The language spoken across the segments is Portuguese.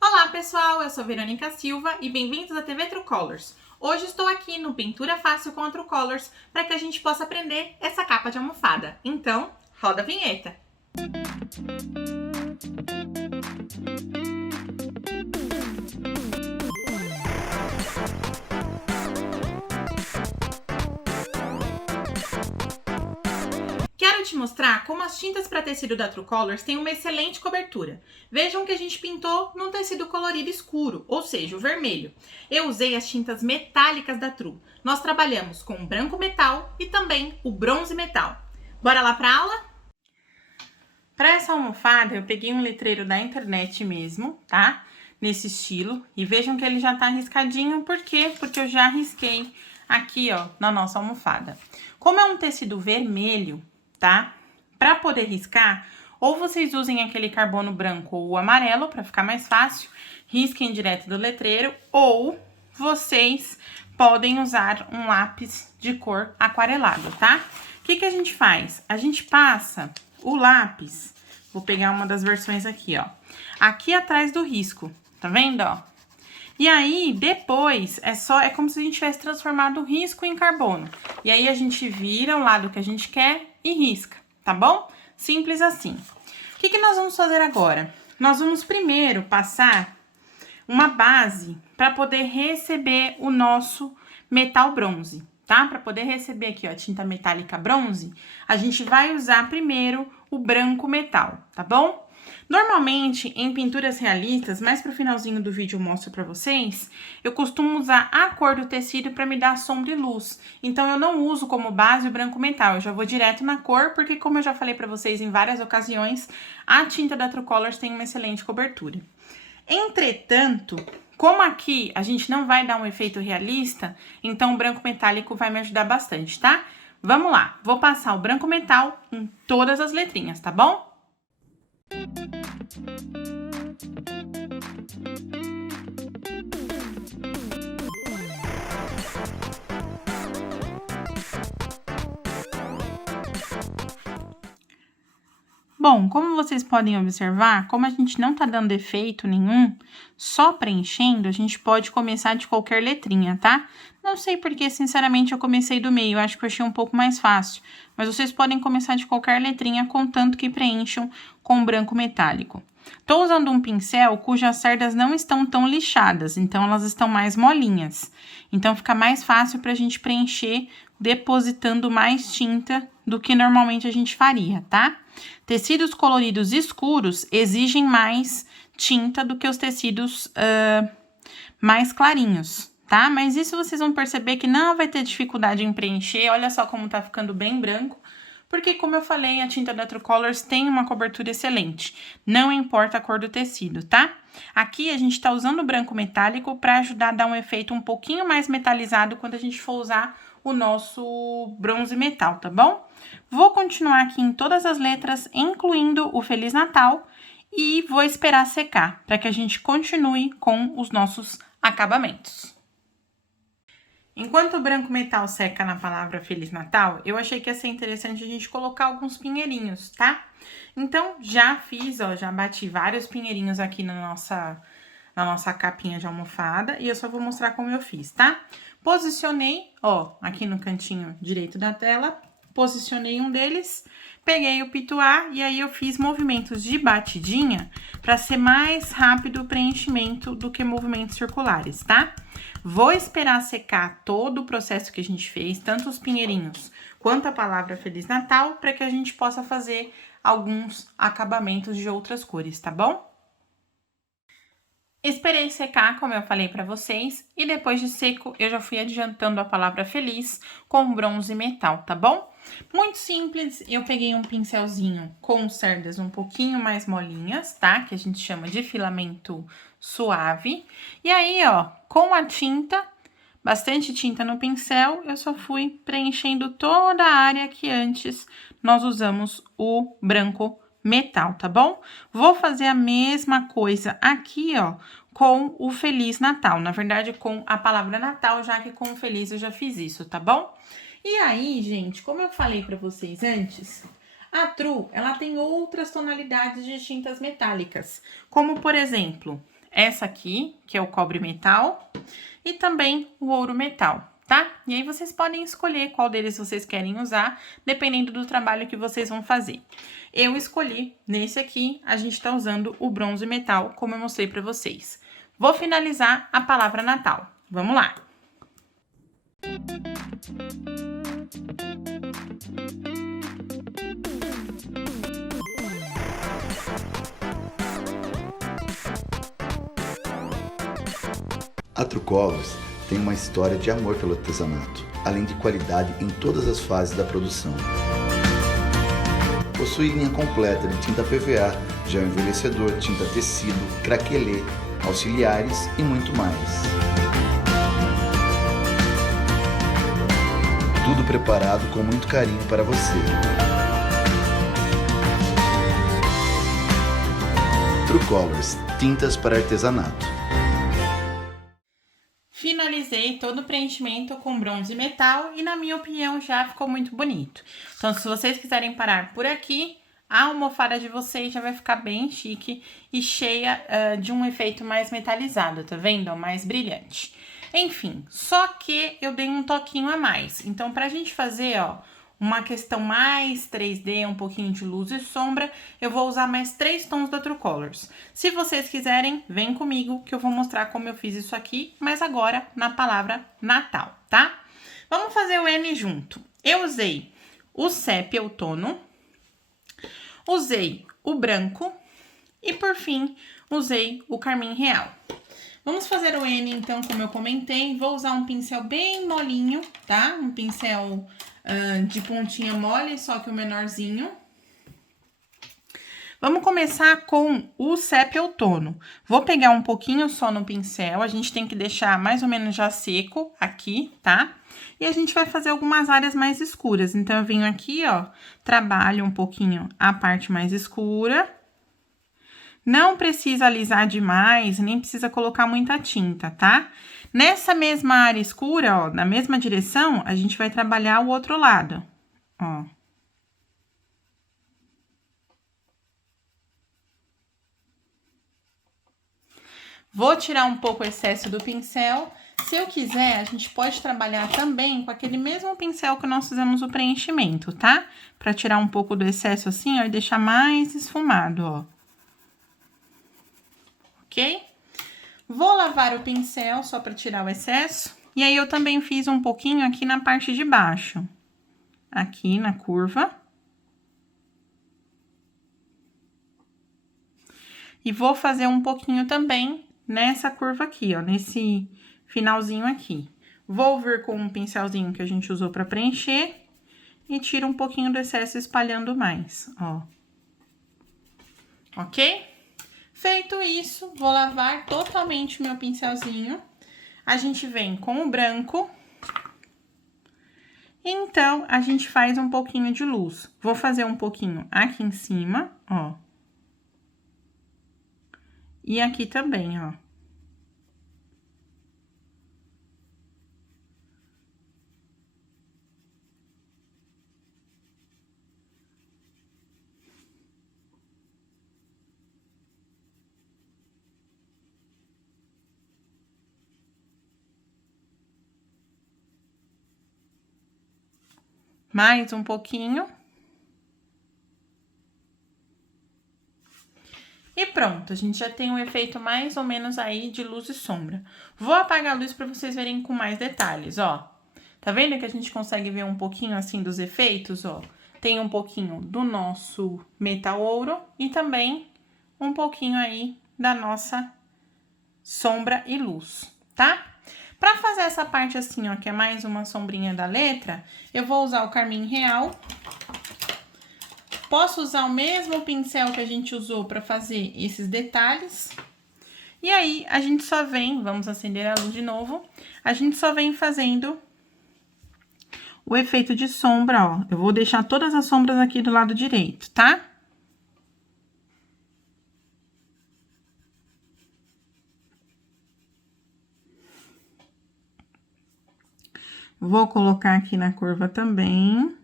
Olá pessoal, eu sou Verônica Silva e bem-vindos à TV True Colors. Hoje estou aqui no Pintura Fácil com a True Colors para que a gente possa aprender essa capa de almofada. Então, roda a vinheta! Quero te mostrar como as tintas para tecido da True Colors têm uma excelente cobertura. Vejam que a gente pintou num tecido colorido escuro, ou seja, o vermelho. Eu usei as tintas metálicas da True. Nós trabalhamos com o branco metal e também o bronze metal. Bora lá para a aula? Para essa almofada, eu peguei um letreiro da internet mesmo, tá? Nesse estilo. E vejam que ele já tá riscadinho, por quê? Porque eu já risquei aqui, ó, na nossa almofada. Como é um tecido vermelho, tá? Para poder riscar, ou vocês usem aquele carbono branco ou amarelo, para ficar mais fácil, risquem direto do letreiro, ou vocês podem usar um lápis de cor aquarelado, tá? O que a gente faz? A gente passa o lápis, vou pegar uma das versões aqui, ó, aqui atrás do risco, tá vendo, ó? E aí, depois, é como se a gente tivesse transformado o risco em carbono. E aí, a gente vira o lado que a gente quer e risca, tá bom? Simples assim. O que nós vamos fazer agora? Nós vamos primeiro passar uma base para poder receber o nosso metal bronze, tá? Para poder receber aqui, ó, tinta metálica bronze, a gente vai usar primeiro o branco metal, tá bom? Normalmente, em pinturas realistas, mais pro finalzinho do vídeo eu mostro pra vocês, eu costumo usar a cor do tecido pra me dar sombra e luz. Então, eu não uso como base o branco metal, eu já vou direto na cor, porque como eu já falei pra vocês em várias ocasiões, a tinta da True Colors tem uma excelente cobertura. Entretanto, como aqui a gente não vai dar um efeito realista, então o branco metálico vai me ajudar bastante, tá? Vamos lá, vou passar o branco metal em todas as letrinhas, tá bom? Bom, como vocês podem observar, como a gente não tá dando efeito nenhum, só preenchendo, a gente pode começar de qualquer letrinha, tá? Não sei porque, sinceramente, eu comecei do meio, acho que eu achei um pouco mais fácil. Mas vocês podem começar de qualquer letrinha, contanto que preencham com branco metálico. Tô usando um pincel cujas cerdas não estão tão lixadas, então elas estão mais molinhas. Então, fica mais fácil pra gente preencher depositando mais tinta do que normalmente a gente faria, tá? Tecidos coloridos escuros exigem mais tinta do que os tecidos mais clarinhos, tá? Mas isso vocês vão perceber que não vai ter dificuldade em preencher. Olha só como tá ficando bem branco. Porque, como eu falei, a tinta da True Colors tem uma cobertura excelente. Não importa a cor do tecido, tá? Aqui a gente tá usando o branco metálico para ajudar a dar um efeito um pouquinho mais metalizado quando a gente for usar o nosso bronze metal, tá bom? Vou continuar aqui em todas as letras, incluindo o Feliz Natal, e vou esperar secar, para que a gente continue com os nossos acabamentos. Enquanto o branco metal seca na palavra Feliz Natal, eu achei que ia ser interessante a gente colocar alguns pinheirinhos, tá? Então, já fiz, ó, já bati vários pinheirinhos aqui na nossa capinha de almofada, e eu só vou mostrar como eu fiz, tá? Posicionei, ó, aqui no cantinho direito da tela, posicionei um deles, peguei o pituá e aí eu fiz movimentos de batidinha para ser mais rápido o preenchimento do que movimentos circulares, tá? Vou esperar secar todo o processo que a gente fez, tanto os pinheirinhos quanto a palavra Feliz Natal, para que a gente possa fazer alguns acabamentos de outras cores, tá bom? Esperei secar, como eu falei para vocês, e depois de seco, eu já fui adiantando a palavra feliz com bronze metal, tá bom? Muito simples, eu peguei um pincelzinho com cerdas um pouquinho mais molinhas, tá? Que a gente chama de filamento suave. E aí, ó, com a tinta, bastante tinta no pincel, eu só fui preenchendo toda a área que antes nós usamos o branco metal, tá bom? Vou fazer a mesma coisa aqui, ó, com o Feliz Natal. Na verdade, com a palavra Natal, já que com o Feliz eu já fiz isso, tá bom? E aí, gente, como eu falei pra vocês antes, a True, ela tem outras tonalidades de tintas metálicas, como, por exemplo, essa aqui, que é o cobre metal, e também o ouro metal, tá? E aí vocês podem escolher qual deles vocês querem usar, dependendo do trabalho que vocês vão fazer. Eu escolhi, nesse aqui, a gente tá usando o bronze metal, como eu mostrei pra vocês. Vou finalizar a palavra Natal. Vamos lá! A True Colors tem uma história de amor pelo artesanato, além de qualidade em todas as fases da produção. Possui linha completa de tinta PVA, gel envelhecedor, tinta tecido, craquelê, auxiliares e muito mais. Tudo preparado com muito carinho para você. True Colors, tintas para artesanato. Finalizei todo o preenchimento com bronze metal e, na minha opinião, já ficou muito bonito. Então, se vocês quiserem parar por aqui, a almofada de vocês já vai ficar bem chique e cheia de um efeito mais metalizado, tá vendo? Mais brilhante. Enfim, só que eu dei um toquinho a mais. Então, pra gente fazer, ó, uma questão mais 3D, um pouquinho de luz e sombra, eu vou usar mais 3 tons da True Colors. Se vocês quiserem, vem comigo que eu vou mostrar como eu fiz isso aqui, mas agora na palavra Natal, tá? Vamos fazer o N junto. Eu usei o sépia outono, usei o branco e, por fim, usei o carmim real. Vamos fazer o N, então, como eu comentei. Vou usar um pincel bem molinho, tá? Um pincel de pontinha mole, só que o menorzinho. Vamos começar com o sépia outono. Vou pegar um pouquinho só no pincel, a gente tem que deixar mais ou menos já seco aqui, tá? E a gente vai fazer algumas áreas mais escuras. Então, eu venho aqui, ó, trabalho um pouquinho a parte mais escura. Não precisa alisar demais, nem precisa colocar muita tinta, tá? Nessa mesma área escura, ó, na mesma direção, a gente vai trabalhar o outro lado, ó. Vou tirar um pouco o excesso do pincel. Se eu quiser, a gente pode trabalhar também com aquele mesmo pincel que nós fizemos o preenchimento, tá? Pra tirar um pouco do excesso assim, ó, e deixar mais esfumado, ó. Ok? Vou lavar o pincel só para tirar o excesso. E aí, eu também fiz um pouquinho aqui na parte de baixo. Aqui na curva. E vou fazer um pouquinho também nessa curva aqui, ó, nesse finalzinho aqui. Vou vir com um pincelzinho que a gente usou para preencher e tiro um pouquinho do excesso espalhando mais, ó. Ok? Feito isso, vou lavar totalmente o meu pincelzinho. A gente vem com o branco. Então, a gente faz um pouquinho de luz. Vou fazer um pouquinho aqui em cima, ó. E aqui também, ó. Mais um pouquinho. E pronto, a gente já tem um efeito mais ou menos aí de luz e sombra. Vou apagar a luz para vocês verem com mais detalhes, ó. Tá vendo que a gente consegue ver um pouquinho assim dos efeitos, ó? Tem um pouquinho do nosso metal ouro e também um pouquinho aí da nossa sombra e luz, tá? Pra fazer essa parte assim, ó, que é mais uma sombrinha da letra, eu vou usar o carmim real. Posso usar o mesmo pincel que a gente usou para fazer esses detalhes. E aí, a gente só vem, vamos acender a luz de novo, a gente só vem fazendo o efeito de sombra, ó. Eu vou deixar todas as sombras aqui do lado direito, tá? Vou colocar aqui na curva também.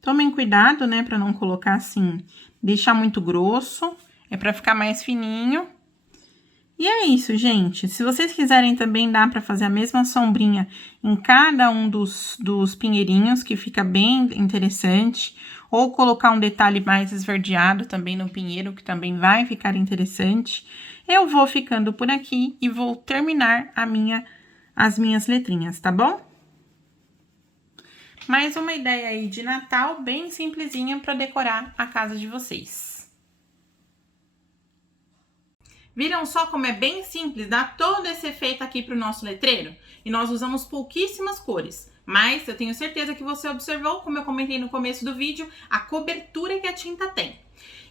Tomem cuidado, né, pra não colocar assim, deixar muito grosso, é pra ficar mais fininho, E é isso, gente. Se vocês quiserem também dá para fazer a mesma sombrinha em cada um dos pinheirinhos, que fica bem interessante. Ou colocar um detalhe mais esverdeado também no pinheiro, que também vai ficar interessante. Eu vou ficando por aqui e vou terminar as minhas letrinhas, tá bom? Mais uma ideia aí de Natal, bem simplesinha para decorar a casa de vocês. Viram só como é bem simples dar todo esse efeito aqui para o nosso letreiro? E nós usamos pouquíssimas cores, mas eu tenho certeza que você observou, como eu comentei no começo do vídeo, a cobertura que a tinta tem.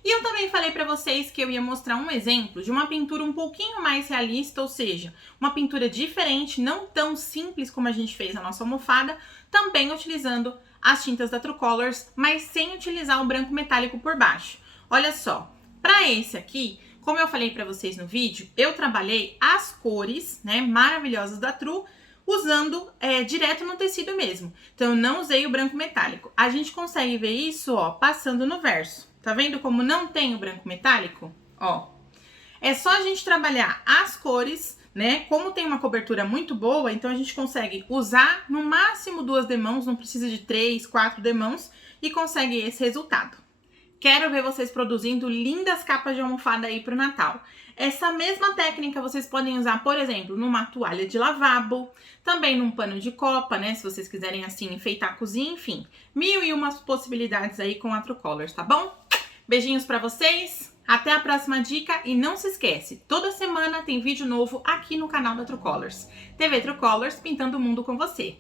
E eu também falei para vocês que eu ia mostrar um exemplo de uma pintura um pouquinho mais realista, ou seja, uma pintura diferente, não tão simples como a gente fez a nossa almofada, também utilizando as tintas da True Colors, mas sem utilizar o branco metálico por baixo. Olha só, para esse aqui, como eu falei para vocês no vídeo, eu trabalhei as cores, né, maravilhosas da True, usando direto no tecido mesmo. Então, eu não usei o branco metálico. A gente consegue ver isso, ó, passando no verso. Tá vendo como não tem o branco metálico? Ó, é só a gente trabalhar as cores, né? Como tem uma cobertura muito boa, então a gente consegue usar no máximo 2 demãos, não precisa de 3, 4 demãos, e consegue esse resultado. Quero ver vocês produzindo lindas capas de almofada aí pro Natal. Essa mesma técnica vocês podem usar, por exemplo, numa toalha de lavabo, também num pano de copa, né? Se vocês quiserem, assim, enfeitar a cozinha, enfim. 1001 possibilidades aí com a True Colors, tá bom? Beijinhos pra vocês, até a próxima dica e não se esquece, toda semana tem vídeo novo aqui no canal da True Colors. TV True Colors, pintando o mundo com você.